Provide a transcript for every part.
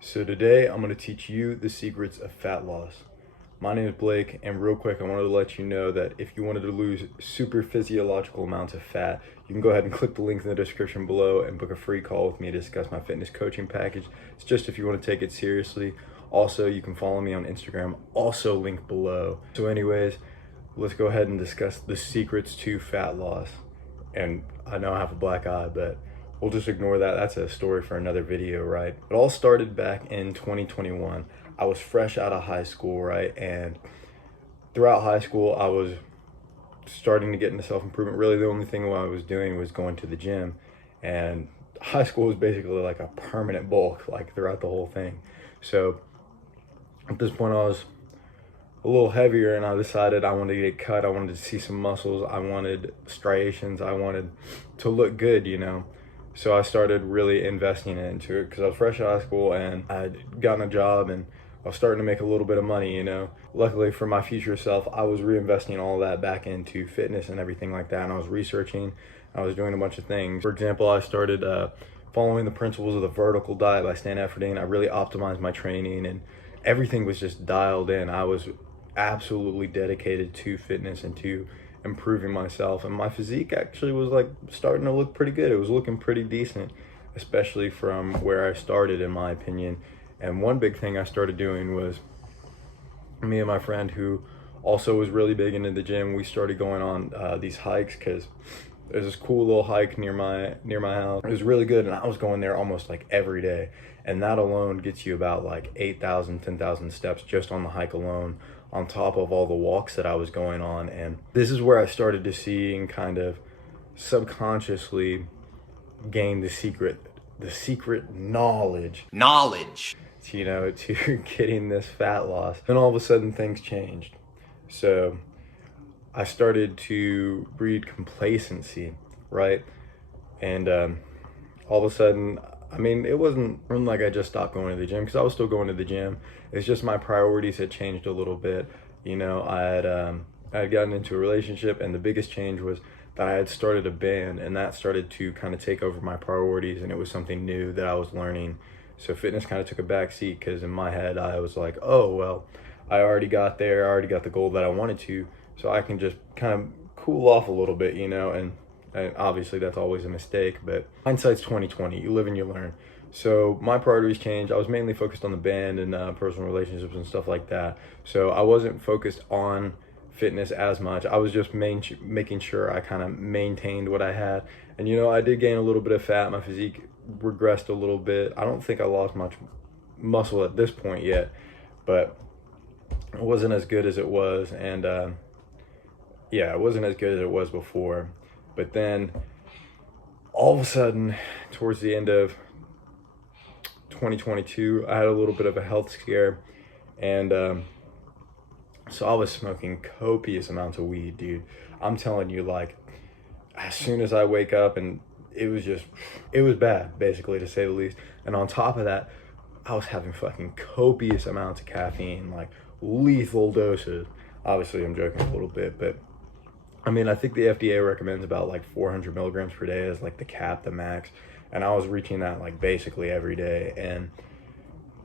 So today I'm going to teach you the secrets of fat loss. My name is Blake, and real quick I wanted to let you know that if you wanted to lose super physiological amounts of fat, you can go ahead and click the link in the description below and book a free call with me to discuss my fitness coaching package. It's just if you want to take it seriously. Also, you can follow me on Instagram, also linked below. So anyways, let's go ahead and discuss the secrets to fat loss. And I know I have a black eye, but we'll just ignore that. That's a story for another video, right? It all started back in 2021. I was fresh out of high school, right? And throughout high school, I was starting to get into self-improvement. Really, the only thing I was doing was going to the gym. And high school was basically like a permanent bulk, like throughout the whole thing. So at this point, I was a little heavier, and I decided I wanted to get cut. I wanted to see some muscles. I wanted striations. I wanted to look good, you know. So I started really investing into it because I was fresh out of high school and I'd gotten a job and I was starting to make a little bit of money, you know. Luckily for my future self, I was reinvesting all that back into fitness and everything like that. And I was researching, I was doing a bunch of things. For example, I started following the principles of the vertical diet by Stan Efferding. I really optimized my training and everything was just dialed in. I was absolutely dedicated to fitness and to improving myself, and my physique actually was like starting to look pretty good. It was looking pretty decent, especially from where I started, in my opinion. And one big thing I started doing was, me and my friend who also was really big into the gym, we started going on these hikes because there's this cool little hike near my house. It was really good, and I was going there almost like every day, and that alone gets you about like 8,000 10,000 steps just on the hike alone, on top of all the walks that I was going on. And this is where I started to see and kind of subconsciously gain the secret knowledge, you know, to getting this fat loss. Then all of a sudden things changed. So I started to breed complacency, right? And all of a sudden, I mean, it wasn't like I just stopped going to the gym, because I was still going to the gym. It's just my priorities had changed a little bit. You know, I had gotten into a relationship, and the biggest change was that I had started a band, and that started to kind of take over my priorities, and it was something new that I was learning. So fitness kind of took a back seat, because in my head I was like, oh, well, I already got there. I already got the goal that I wanted to, so I can just kind of cool off a little bit, you know. And obviously that's always a mistake, but hindsight's 2020. You live and you learn. So my priorities changed. I was mainly focused on the band and personal relationships and stuff like that. So I wasn't focused on fitness as much. I was just making sure I kind of maintained what I had. And you know, I did gain a little bit of fat. My physique regressed a little bit. I don't think I lost much muscle at this point yet, but it wasn't as good as it was. And yeah, it wasn't as good as it was before. But then all of a sudden, towards the end of 2022, I had a little bit of a health scare. And so I was smoking copious amounts of weed, dude. I'm telling you, like, as soon as I wake up, and it was bad, basically, to say the least. And on top of that, I was having fucking copious amounts of caffeine, like lethal doses. Obviously, I'm joking a little bit, but I mean, I think the FDA recommends about like 400 milligrams per day as like the cap, the max. And I was reaching that like basically every day. And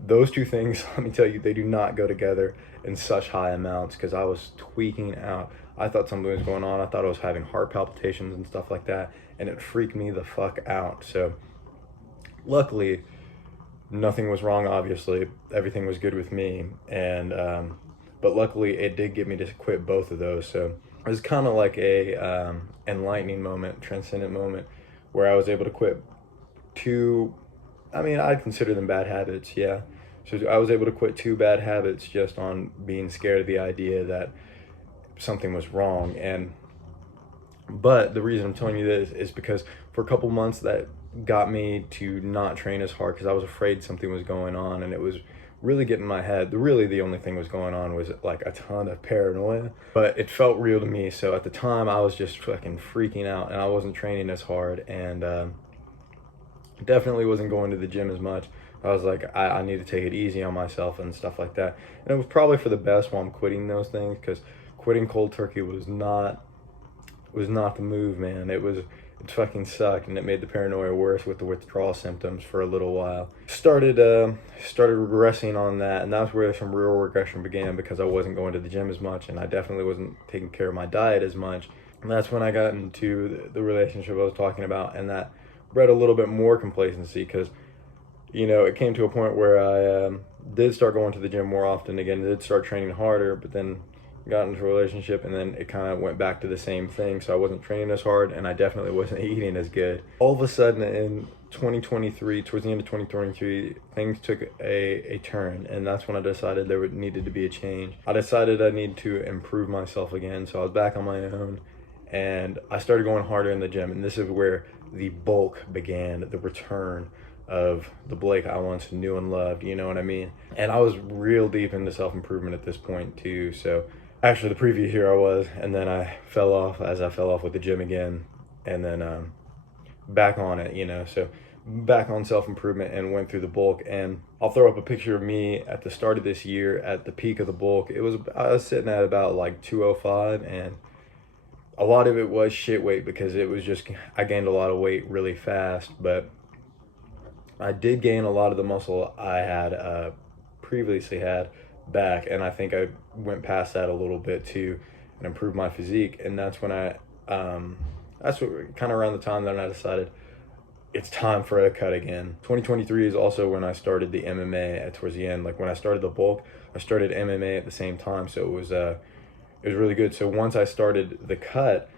those two things, let me tell you, they do not go together in such high amounts, because I was tweaking out. I thought something was going on. I thought I was having heart palpitations and stuff like that. And it freaked me the fuck out. So luckily, nothing was wrong, obviously. Everything was good with me. And, but luckily it did get me to quit both of those. So it was kind of like a enlightening moment, transcendent moment, where I was able to quit two, I mean, I'd consider them bad habits, yeah. So I was able to quit two bad habits just on being scared of the idea that something was wrong. But the reason I'm telling you this is because for a couple months that got me to not train as hard, because I was afraid something was going on, and it was really getting in my head. Really, the only thing was going on was like a ton of paranoia, but it felt real to me. So at the time, I was just fucking freaking out, and I wasn't training as hard, and definitely wasn't going to the gym as much. I was like, I need to take it easy on myself and stuff like that. And it was probably for the best while I'm quitting those things, because quitting cold turkey was not the move, man. It it fucking sucked, and it made the paranoia worse with the withdrawal symptoms for a little while. Started regressing on that, and that's where some real regression began, because I wasn't going to the gym as much, and I definitely wasn't taking care of my diet as much. And that's when I got into the relationship I was talking about, and that bred a little bit more complacency, because it came to a point where I did start going to the gym more often again, did start training harder, but then got into a relationship, and then it kind of went back to the same thing. So I wasn't training as hard, and I definitely wasn't eating as good. All of a sudden in 2023, towards the end of 2023, things took a turn, and that's when I decided there needed to be a change. I decided I needed to improve myself again, so I was back on my own, and I started going harder in the gym, and this is where the bulk began, the return of the Blake I once knew and loved, you know what I mean? And I was real deep into self-improvement at this point too. So actually the previous year I was, and then I fell off with the gym again, and then back on it, so back on self-improvement and went through the bulk. And I'll throw up a picture of me at the start of this year at the peak of the bulk. I was sitting at about like 205, and a lot of it was shit weight, because it was just, I gained a lot of weight really fast, but I did gain a lot of the muscle I had previously had back, and I think I went past that a little bit too and improved my physique. And that's when that's what kind of around the time that I decided it's time for a cut again. 2023 is also when I started the MMA towards the end. Like when I started the bulk, I started MMA at the same time, so it was really good. So once I started the cut,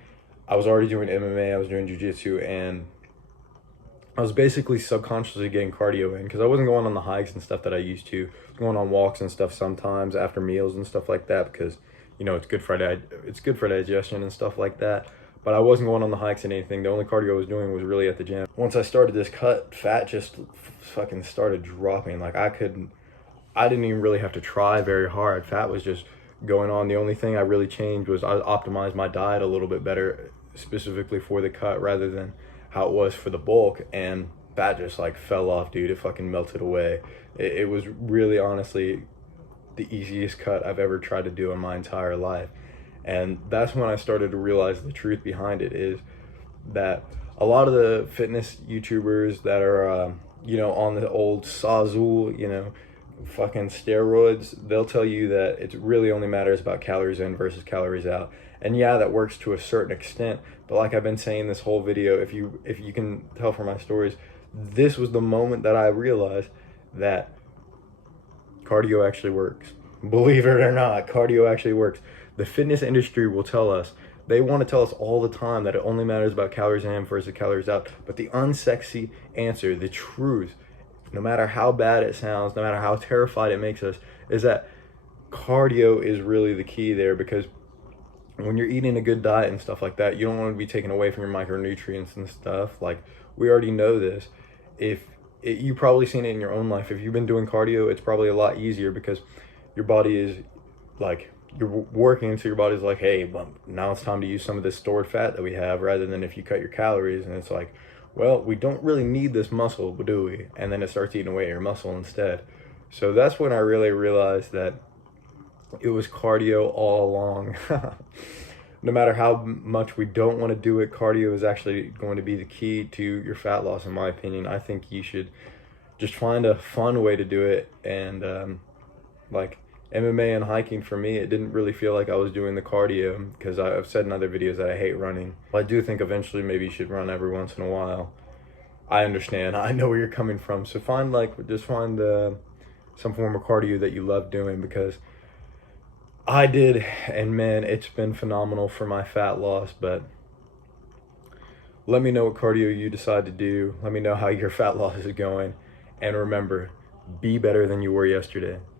I was already doing MMA, I was doing jiu-jitsu, and I was basically subconsciously getting cardio in, because I wasn't going on the hikes and stuff that I used to. I was going on walks and stuff sometimes after meals and stuff like that, because it's good for digestion and stuff like that. But I wasn't going on the hikes and anything. The only cardio I was doing was really at the gym. Once I started this cut, fat just fucking started dropping. Like I didn't even really have to try very hard. Fat was just going on. The only thing I really changed was I optimized my diet a little bit better, specifically for the cut rather than how it was for the bulk, and fat just like fell off, dude. It fucking melted away. It was really honestly the easiest cut I've ever tried to do in my entire life. And that's when I started to realize the truth behind it is that a lot of the fitness YouTubers that are on the old Sazul, fucking steroids, they'll tell you that it really only matters about calories in versus calories out. And yeah, that works to a certain extent, but like I've been saying this whole video, if you can tell from my stories, this was the moment that I realized that cardio actually works. Believe it or not, cardio actually works. The fitness industry will tell us, they want to tell us all the time that it only matters about calories in versus calories out, but the unsexy answer, the truth, no matter how bad it sounds, no matter how terrified it makes us, is that cardio is really the key there. Because when you're eating a good diet and stuff like that, you don't want to be taken away from your micronutrients and stuff. Like, we already know this. You've probably seen it in your own life. If you've been doing cardio, it's probably a lot easier, because your body is like, you're working, so your body's like, hey, well, now it's time to use some of this stored fat that we have, rather than if you cut your calories and it's like, well, we don't really need this muscle, do we? And then it starts eating away your muscle instead. So that's when I really realized that it was cardio all along. No matter how much we don't want to do it, cardio is actually going to be the key to your fat loss, in my opinion. I think you should just find a fun way to do it. And like MMA and hiking, for me, it didn't really feel like I was doing the cardio, because I've said in other videos that I hate running. I do think eventually maybe you should run every once in a while. I understand. I know where you're coming from. So find some form of cardio that you love doing, because I did, and man, it's been phenomenal for my fat loss. But let me know what cardio you decide to do. Let me know how your fat loss is going. And remember, be better than you were yesterday.